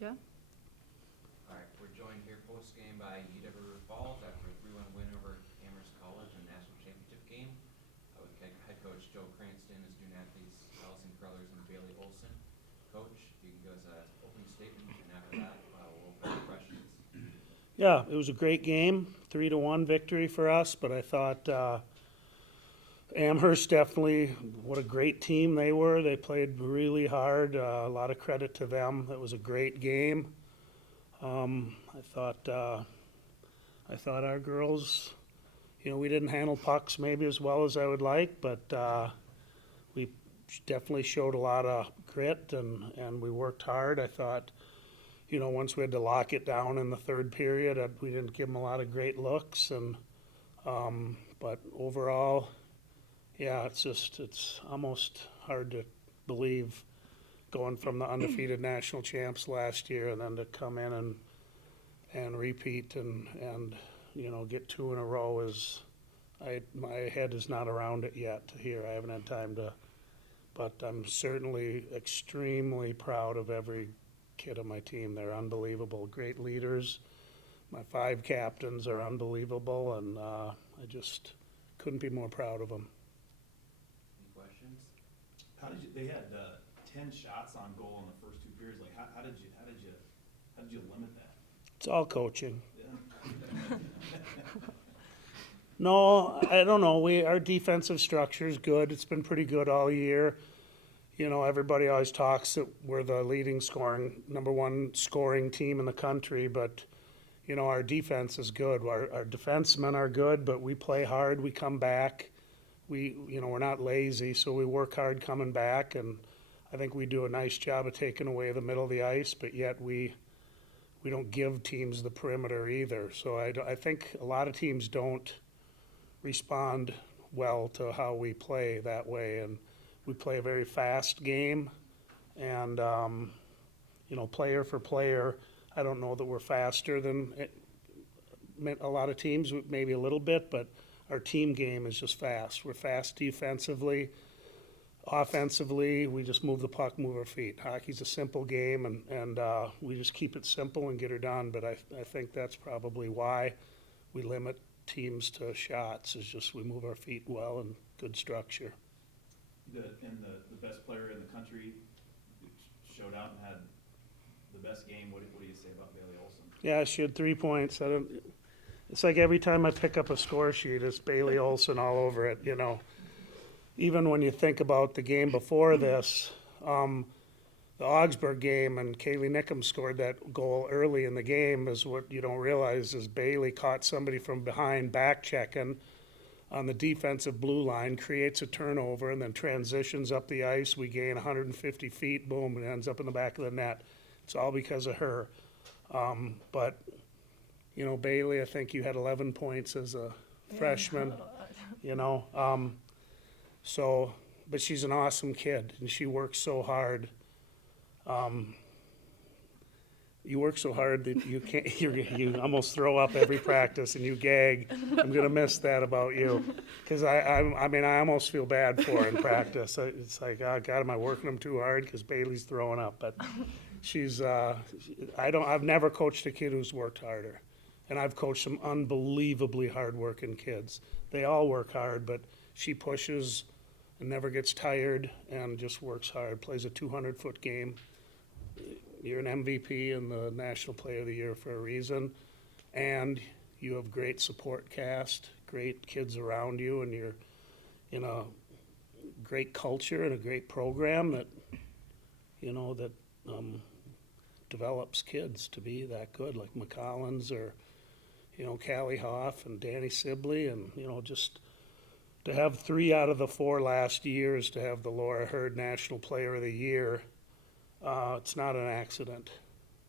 Yeah. All right, we're joined here post-game by Eda River Falls after a 3-1 win over Amherst College in the national championship game. With head coach Joe Cranston, as student athletes Allison Crothers and Bailey Olson. Coach, you can give us an opening statement, and after that, we'll open up questions. Yeah, it was a great game, 3-1 victory for us, but I thought Amherst definitely, what a great team they were. They played really hard, a lot of credit to them. It was a great game. I thought our girls, we didn't handle pucks maybe as well as I would like, but we definitely showed a lot of grit and we worked hard. I thought, once we had to lock it down in the third period, we didn't give them a lot of great looks. But overall, yeah, it's almost hard to believe going from the undefeated national champs last year and then to come in and repeat and get two in a row my head is not around it yet here. I haven't had time to, but I'm certainly extremely proud of every kid on my team. They're unbelievable, great leaders. My 5 captains are unbelievable, and I just couldn't be more proud of them. Any questions? They had 10 shots on goal in the first 2 periods. Like, how did you limit that? It's all coaching. Yeah. No, I don't know. Our defensive structure is good. It's been pretty good all year. Everybody always talks that we're the leading number 1 scoring team in the country, but our defense is good. Our defensemen are good, but we play hard. We come back. We're not lazy, so we work hard coming back, and I think we do a nice job of taking away the middle of the ice, but yet we don't give teams the perimeter either. So I think a lot of teams don't respond well to how we play that way, and we play a very fast game, and player for player, I don't know that we're faster than a lot of teams, maybe a little bit, but our team game is just fast. We're fast defensively. Offensively, we just move the puck, move our feet. Hockey's a simple game, and we just keep it simple and get her done, but I think that's probably why we limit teams to shots, is just we move our feet well and good structure. The best player in the country showed out and had the best game. What do you say about Bailey Olson? Yeah, she had 3 points. It's like every time I pick up a score sheet, it's Bailey Olson all over it, Even when you think about the game before this, the Augsburg game, and Kaylee Nickham scored that goal early in the game, is what you don't realize is Bailey caught somebody from behind back checking on the defensive blue line, creates a turnover, and then transitions up the ice. We gain 150 feet, boom, and it ends up in the back of the net. It's all because of her. But, Bailey, I think you had 11 points as a freshman, but she's an awesome kid, and she works so hard. You work so hard that you can't. You almost throw up every practice, and you gag. I'm gonna miss that about you, because I almost feel bad for her in practice. It's like, oh God, am I working them too hard? Because Bailey's throwing up, but she's. I've never coached a kid who's worked harder, and I've coached some unbelievably hard-working kids. They all work hard, but she pushes and never gets tired and just works hard. Plays a 200-foot game. You're an MVP and the National Player of the Year for a reason, and you have great support cast, great kids around you, and you're in a great culture and a great program that develops kids to be that good, like McCollins or Callie Hoff and Danny Sibley, and just to have 3 out of the 4 last years to have the Laura Hurd National Player of the Year. It's not an accident.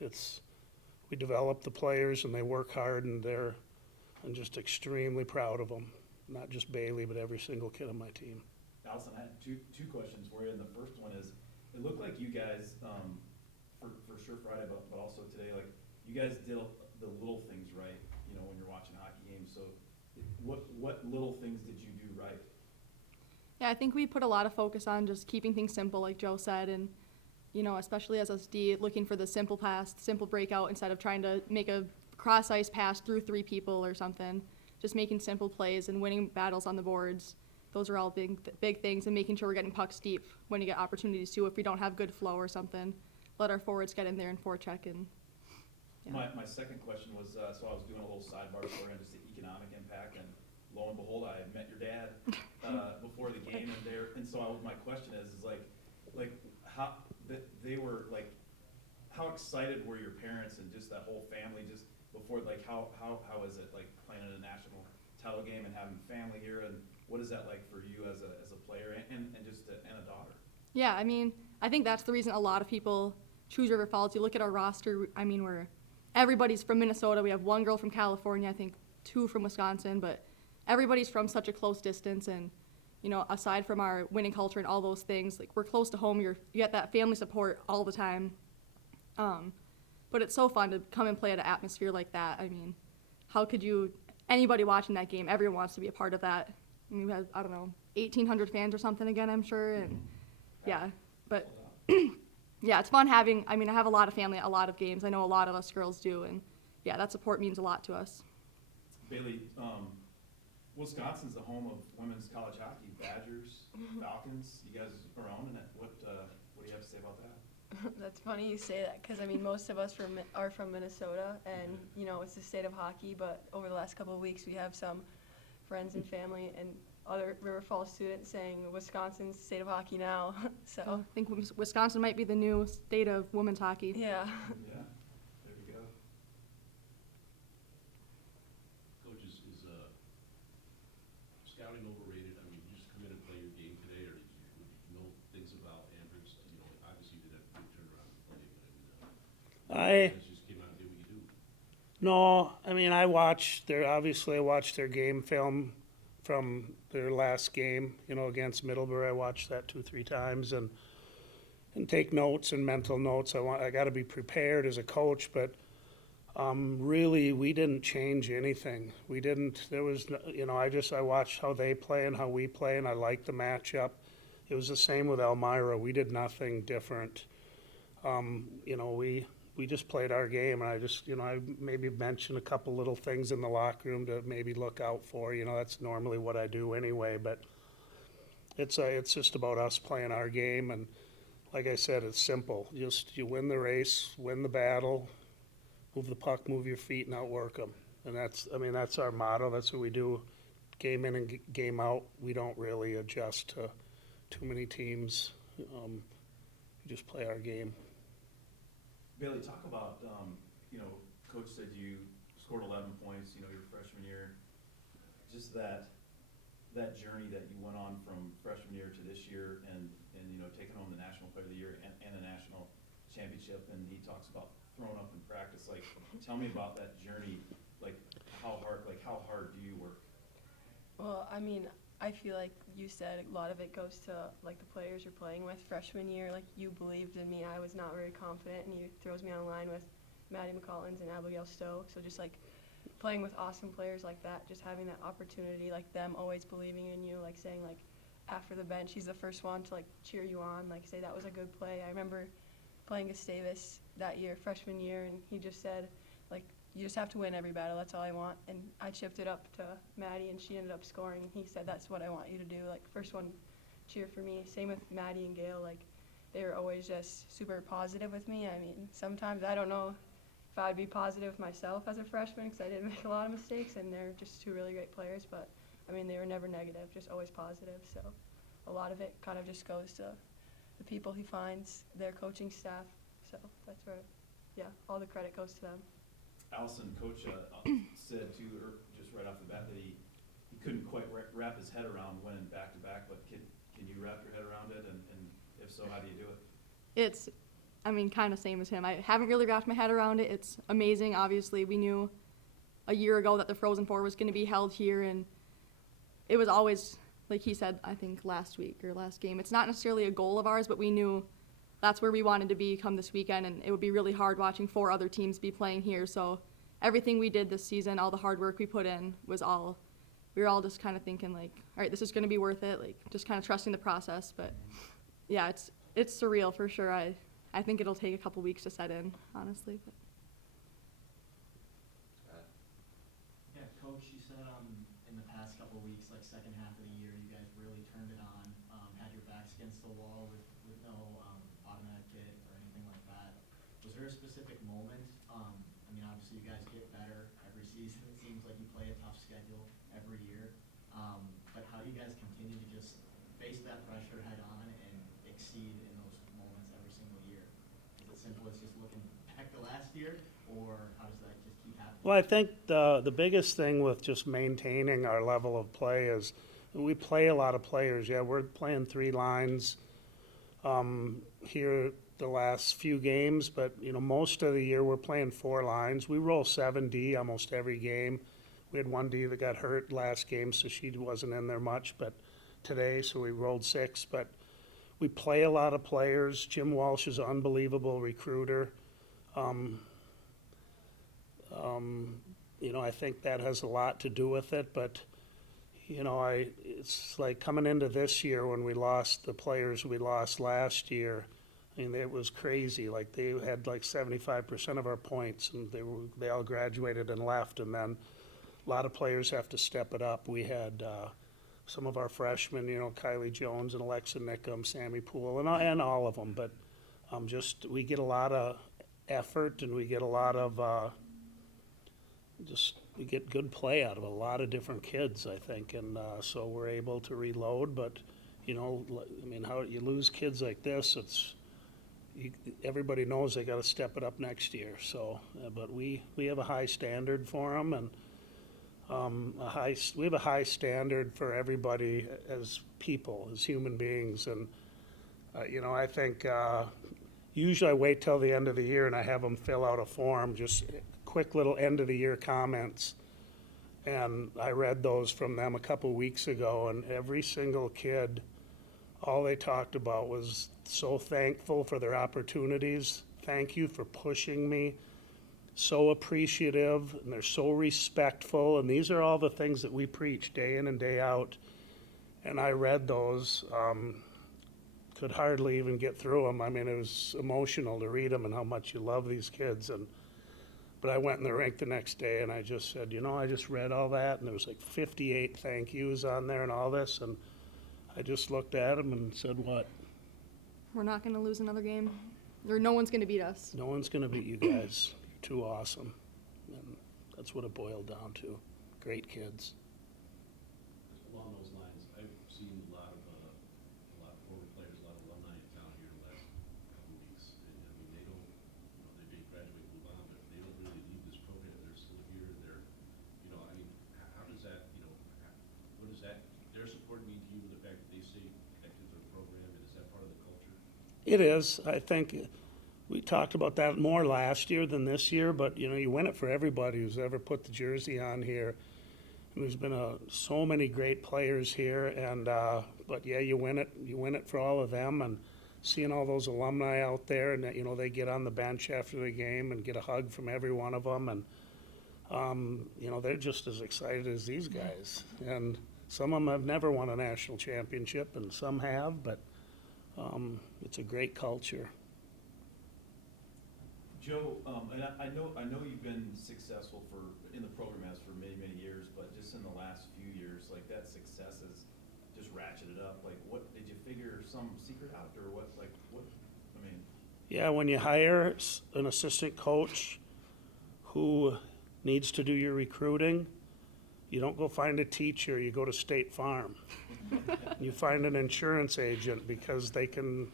We develop the players and they work hard, and I'm just extremely proud of them. Not just Bailey, but every single kid on my team. Allison, I had two questions for you, and the first one is, it looked like you guys, for sure Friday, but also today, like you guys did the little things right, when you're watching hockey games. So what little things did you do right? Yeah, I think we put a lot of focus on just keeping things simple, like Joe said, and especially as SD, looking for the simple pass, simple breakout instead of trying to make a cross ice pass through 3 people or something. Just making simple plays and winning battles on the boards. Those are all big things, and making sure we're getting pucks deep when you get opportunities too. If we don't have good flow or something, let our forwards get in there and forecheck. And yeah. My second question was, so I was doing a little sidebar for you on just the economic impact, and lo and behold, I had met your dad before the game, and so my question is like how they were like, how excited were your parents and just that whole family just before, like how is it like playing in a national title game and having family here, and what is that like for you as a player and just and a daughter? Yeah, I mean, I think that's the reason a lot of people choose River Falls. You look at our roster, I mean, everybody's from Minnesota. We have 1 girl from California, I think 2 from Wisconsin, but everybody's from such a close distance. And, aside from our winning culture and all those things, like we're close to home. You get that family support all the time. But it's so fun to come and play at an atmosphere like that. I mean, how could anybody watching that game, everyone wants to be a part of that. I mean, we have, 1,800 fans or something again, I'm sure. And yeah, but yeah, it's fun I have a lot of family at a lot of games. I know a lot of us girls do. And yeah, that support means a lot to us. Bailey, Wisconsin's the home of women's college hockey. Badgers, Falcons, you guys are owning it. What do you have to say about that? That's funny you say that, because most of us are from Minnesota, and it's the state of hockey. But over the last couple of weeks, we have some friends and family and other River Falls students saying Wisconsin's the state of hockey now. So I think Wisconsin might be the new state of women's hockey. yeah. Yeah, there you go. Coach, is scouting overrated? I mean, you just come in and play your game today, or did you know things about Amherst? Obviously you did have a good turnaround and play, but you guys just came out and did what you do. No, I mean, I watched their game film from their last game, against Middlebury. I watched that 2-3 times and take notes and mental notes. I got to be prepared as a coach, but really we didn't change anything. I watched how they play and how we play, and I liked the matchup. It was the same with Elmira. We did nothing different. We just played our game, and I maybe mentioned a couple little things in the locker room to maybe look out for. That's normally what I do anyway, but it's just about us playing our game, and like I said, it's simple. Just you win the race, win the battle, move the puck, move your feet, and outwork them. And that's our motto. That's what we do, game in and game out. We don't really adjust to too many teams. We just play our game. Bailey, talk about, Coach said you scored 11 points, your freshman year. Just that journey that you went on from freshman year to this year, and taking home the National Player of the Year and a national championship. And he talks about throwing up in practice. Like, tell me about that journey. Like, how hard do you work? Well, I mean, I feel like you said a lot of it goes to like the players you're playing with. Freshman year, like, you believed in me. I was not very confident, and he throws me on a line with Maddie McCollins and Abigail Stowe. So just like playing with awesome players like that, just having that opportunity, like them always believing in you, like saying like after the bench, he's the first one to like cheer you on, like say that was a good play. I remember playing Gustavus that year, freshman year, and he just said like, you just have to win every battle, that's all I want. And I chipped it up to Maddie, and she ended up scoring. He said, that's what I want you to do, like first one cheer for me. Same with Maddie and Gail, like they were always just super positive with me. I mean, sometimes I don't know if I'd be positive myself as a freshman, because I did make a lot of mistakes, and they're just 2 really great players, but I mean, they were never negative, just always positive. So a lot of it kind of just goes to the people he finds, their coaching staff. So that's where, yeah, all the credit goes to them. Allison, Coach said too, just right off the bat, that he couldn't quite wrap his head around winning back-to-back, but can you wrap your head around it, and if so, how do you do it? It's, kind of same as him. I haven't really wrapped my head around it. It's amazing. Obviously, we knew a year ago that the Frozen Four was going to be held here, and it was always, like he said, I think last week or last game, it's not necessarily a goal of ours, but we knew that's where we wanted to be come this weekend, and it would be really hard watching 4 other teams be playing here. So everything we did this season, all the hard work we put in, we were all just kind of thinking like, all right, this is going to be worth it, like just kind of trusting the process. But yeah, it's surreal for sure. I I think it'll take a couple weeks to set in, honestly. But. Yeah, Coach, you said in the past couple of weeks, like second half of the year, you guys really turned it on, had your backs against the wall with no automatic hit or anything like that. Was there a specific moment? I mean, obviously you guys get better every season. It seems like you play a tough schedule every year. But how do you guys continue to just face that pressure head on and exceed in those moments every single year? Is it simple as just looking back to last year, or how does that just keep happening? Well, I think the biggest thing with just maintaining our level of play is we play a lot of players. Yeah, we're playing 3 lines here the last few games, but most of the year we're playing 4 lines. We roll 7D almost every game. We had 1D that got hurt last game, so she wasn't in there much, but today, so we rolled 6. But we play a lot of players. Jim Walsh is an unbelievable recruiter. I think that has a lot to do with it, but it's like coming into this year when we lost the players we lost last year. I mean, it was crazy. Like they had like 75% of our points, and they all graduated and left, and then a lot of players have to step it up. We had some of our freshmen, Kylie Jones and Alexa Nickham, Sammy Poole, and all of them. But we get a lot of effort, and we get a lot of we get good play out of a lot of different kids, I think, and so we're able to reload. But how you lose kids like this, everybody knows they got to step it up next year. So, but we have a high standard for them, and we have a high standard for everybody as people, as human beings, and I think usually I wait till the end of the year and I have them fill out a form, just quick little end of the year comments, and I read those from them a couple weeks ago, and every single kid, all they talked about was so thankful for their opportunities. Thank you for pushing me. So appreciative, and they're so respectful, and these are all the things that we preach day in and day out. And I read those, could hardly even get through them. I mean, it was emotional to read them and how much you love these kids. But I went in the rink the next day and I just said, I just read all that, and there was like 58 thank yous on there and all this, and I just looked at them and said, what? We're not going to lose another game. Or no one's going to beat us. No one's going to beat you guys. You're too awesome. And that's what it boiled down to. Great kids. Along those lines, I've seen a lot of former players, a lot of alumni in town here in the last couple of weeks. And I mean, they don't, they may graduate, move on, but they don't really leave this program. They're still here. They're, I mean, how does that, what does that, their support mean to you, the fact that they stay connected to the program, and is that part of the culture? It is. I think we talked about that more last year than this year, but you win it for everybody who's ever put the jersey on here. And there's been so many great players here, and but yeah, you win it for all of them, and seeing all those alumni out there, and they get on the bench after the game and get a hug from every one of them, and they're just as excited as these guys. And some of them have never won a national championship, and some have, but it's a great culture. Joe, and I know you've been successful in the program for many years, but just in the last few years, like that success has just ratcheted up. Like, what did you figure some secret out, or what? Like, what? I mean. Yeah, when you hire an assistant coach who needs to do your recruiting, you don't go find a teacher. You go to State Farm. You find an insurance agent because they can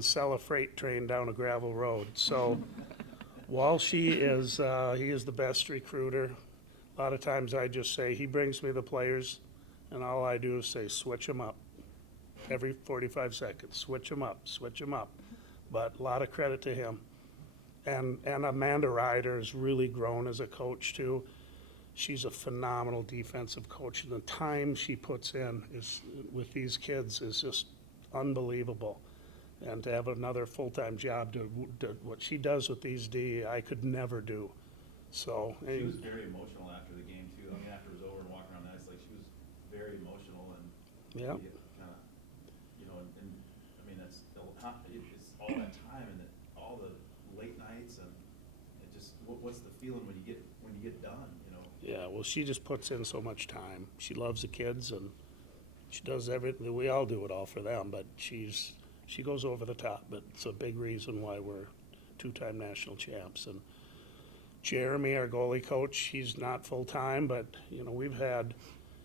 sell a freight train down a gravel road. So Walshy he is the best recruiter. A lot of times I just say, he brings me the players, and all I do is say, switch them up. Every 45 seconds, switch them up. But a lot of credit to him. And Amanda Ryder has really grown as a coach too. She's a phenomenal defensive coach, and the time she puts in with these kids is just unbelievable. And to have another full-time job to what she does with these I could never do. So she was very emotional after the game too. I mean, after it was over and walking around the ice, like she was very emotional, and yeah, kind of, and I mean it's all that time. feeling when you get done, you know? Yeah, well, she just puts in so much time. She loves the kids and she does everything. We all do it all for them, but she goes over the top. But it's a big reason why we're two-time national champs. And Jeremy, our goalie coach, he's not full-time, but, you know, we've had,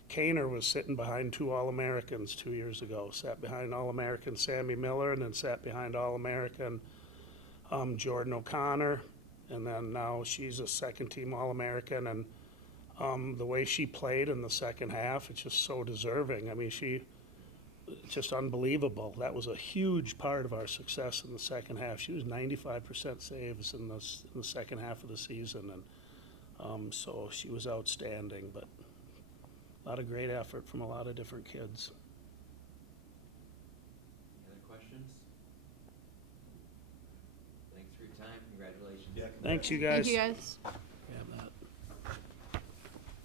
Kaner was sitting behind 2 All-Americans 2 years ago. Sat behind All-American Sammy Miller and then sat behind All-American Jordan O'Connor. And then now she's a second-team All-American. And the way she played in the second half, it's just so deserving. I mean, it's just unbelievable. That was a huge part of our success in the second half. She was 95% saves in the second half of the season, and so she was outstanding. But a lot of great effort from a lot of different kids. Any other questions? Thanks for your time. Congratulations. Yeah, Thanks, you Thank guys. you guys.